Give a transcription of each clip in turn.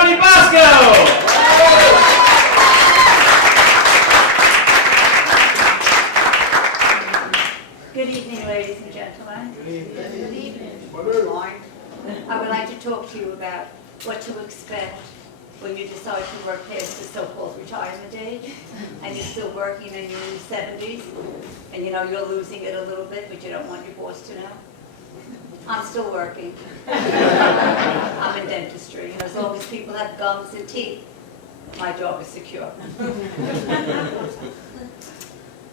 everybody, Bosco! Good evening, ladies and gentlemen. Good evening. Good evening. Morning. I would like to talk to you about what to expect when you decide to work past the so-called retirement age, and you're still working in your 70s, and you know you're losing it a little bit, but you don't want your boss to know. I'm still working. I'm in dentistry, and as long as people have gums and teeth, my job is secure.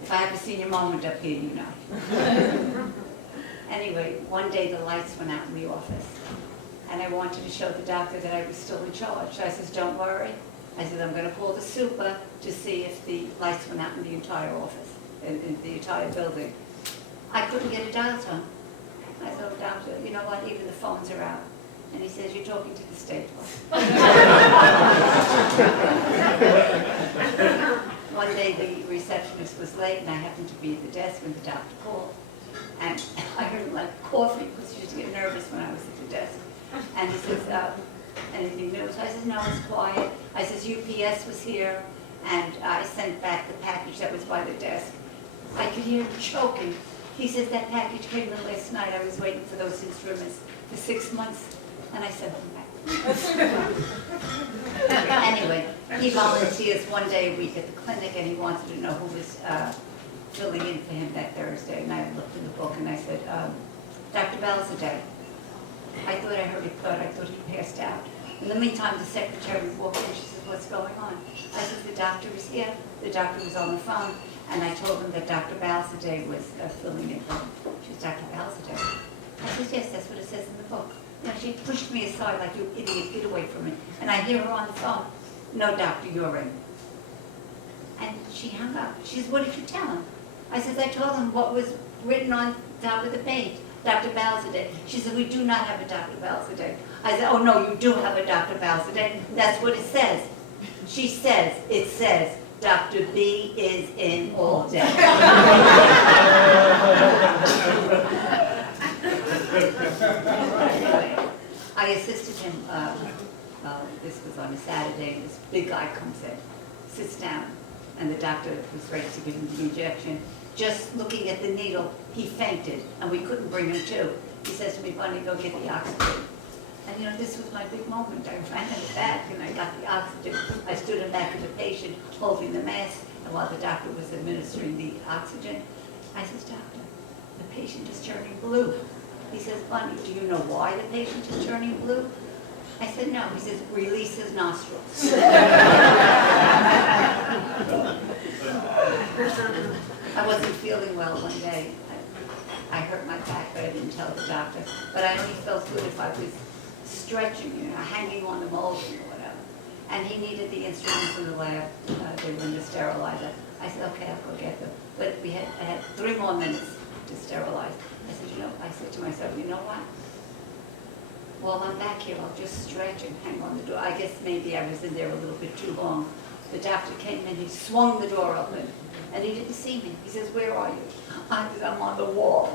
If I have a senior moment up here, you know. Anyway, one day the lights went out in the office, and I wanted to show the doctor that I was still in charge. So I says, don't worry. I said, I'm going to call the super to see if the lights went out in the entire office, in the entire building. I couldn't get a dial tone. I said, oh, doctor, you know what, even the phones are out. And he says, you're talking to the state one. One day the receptionist was late, and I happened to be at the desk when the doctor called. And I heard him like coughing, because he used to get nervous when I was at the desk. And he says, anything new? So I says, no, it's quiet. I says, UPS was here, and I sent back the package that was by the desk. I could hear him choking. He says, that package came in last night. I was waiting for those instruments for 6 months, and I sent them back. Anyway, he volunteers one day a week at the clinic, and he wanted to know who was filling in for him that Thursday. And I looked in the book, and I said, Dr. Balzaday. I thought I heard a thud. I thought he passed out. In the meantime, the secretary walked in. She said, what's going on? I said, the doctor is here. The doctor was on the phone, and I told him that Dr. Balzaday was filling in for him. She was Dr. Balzaday. I said, yes, that's what it says in the book. You know, she pushed me aside like, you idiot, get away from me. And I hear her on the phone, no, doctor, you're in. And she hung up. She said, what did you tell him? I said, I told him what was written on top of the page, Dr. Balzaday. She said, we do not have a Dr. Balzaday. I said, oh no, you do have a Dr. Balzaday. That's what it says. She says, it says, Dr. B is in all day. I assisted him, this was on a Saturday, and this big guy comes in, sits down, and the doctor was ready to give him the injection. Just looking at the needle, he fainted, and we couldn't bring him to. He says to me, Bunny, go get the oxygen. And you know, this was my big moment. I ran in the back, and I got the oxygen. I stood in back of the patient, holding the mask, and while the doctor was administering the oxygen, I says, doctor, the patient is turning blue. He says, Bunny, do you know why the patient is turning blue? I said, no. He says, release his nostrils. I wasn't feeling well one day. I hurt my back, but I didn't tell the doctor. But I only felt good if I was stretching, you know, hanging on the molding or whatever. And he needed the instruments in the lab. They were going to sterilize it. I said, okay, I'll go get them. But I had 3 more minutes to sterilize. I said, you know, I said to myself, you know what? While I'm back here, I'll just stretch and hang on the door. I guess maybe I was in there a little bit too long. The doctor came in, he swung the door open, and he didn't see me. He says, where are you? I said, I'm on the wall.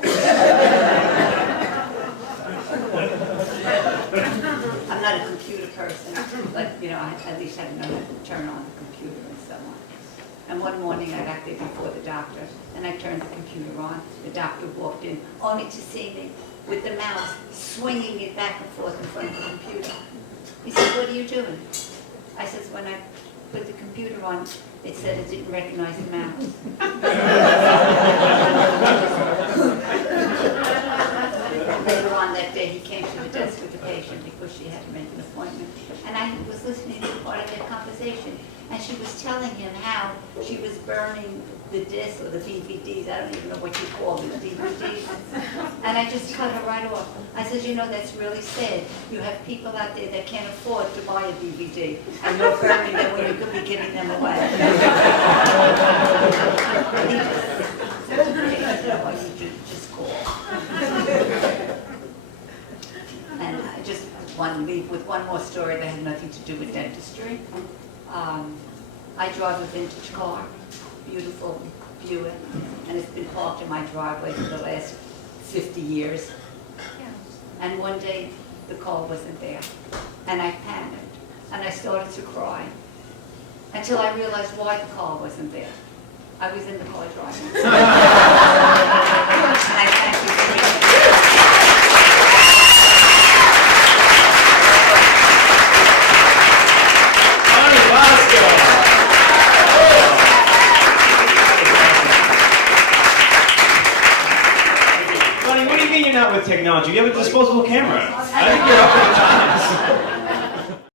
I'm not a computer person, but, you know, I at least I know how to turn on the computer and so on. And one morning I got there before the doctor, and I turned the computer on. The doctor walked in, only to see me with the mouse swinging it back and forth in front of the computer. He said, what are you doing? I says, when I put the computer on, it said it didn't recognize the mouse. Later on that day, he came to the desk with the patient because she had to make an appointment. And I was listening to part of their conversation, and she was telling him how she was burning the discs or the DVDs. I don't even know what you call them, DVDs. And I just cut her right off. I said, you know, that's really sad. You have people out there that can't afford to buy a DVD, and you're burning them when you could be giving them away. And he just said to me, well, you should just call. And I just want to leave with one more story that had nothing to do with dentistry. I drive a vintage car, beautiful Buick, and it's been parked in my driveway for the last 50 years. And one day, the car wasn't there, and I panicked. and I started to cry until I realized why the car wasn't there. I was in the car driving. And I thank you for being Bosco! Bonnie, what do you mean you're not with technology? You have a disposable camera. I think you're up for the times.